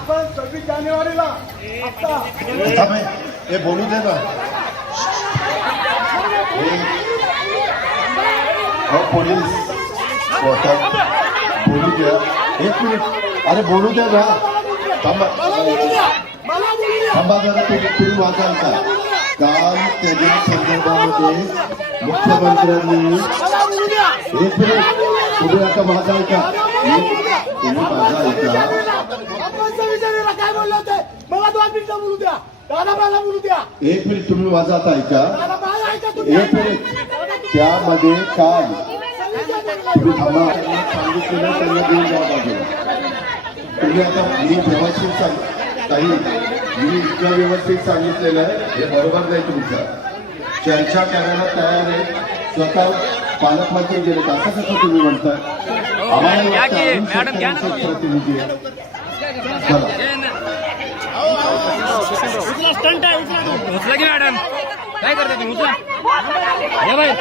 आपण सव्वीस जानेवारीला हे. बोलू दे ना. पोलीस बोलू द्या. एक मिनिट. अरे बोलू द्या ना. थांबा. थांबा जरा तुम्ही वाचाल का? काल त्याच्या संदर्भामध्ये मुख्यमंत्र्यांनी एक मिनिट. तुम्ही आता वाचाल का? तुम्ही माझा ऐका आपण सव्वीस जानेवारीला काय बोलले होते दोन मिनिटं बोलू द्या. दादा मला बोलू द्या. एक मिनिट तुम्ही माझा आता ऐका. दादा मला ऐका तुम्ही. एक मिनिट. त्यामध्ये जानेवारीला तुम्ही थांबा. सांगितलेलं त्यांना देऊन द्या बाजूला तुम्ही आता मी व्यवस्थित सांग काही मी इतकं व्यवस्थित सांगितलेलं आहे. हे बरोबर नाही तुमचं. चर्चा करायला तयार आहे. स्वतः पालकमंत्री गेले असं कसं तुम्ही म्हणताय? आम्हाला वाटतं आम्ही ना शेतकऱ्यांचे तुम्ही. प्रतिनिधी आहे चला उचला की मॅडम? काय करता तुम्ही उचला. या बाई.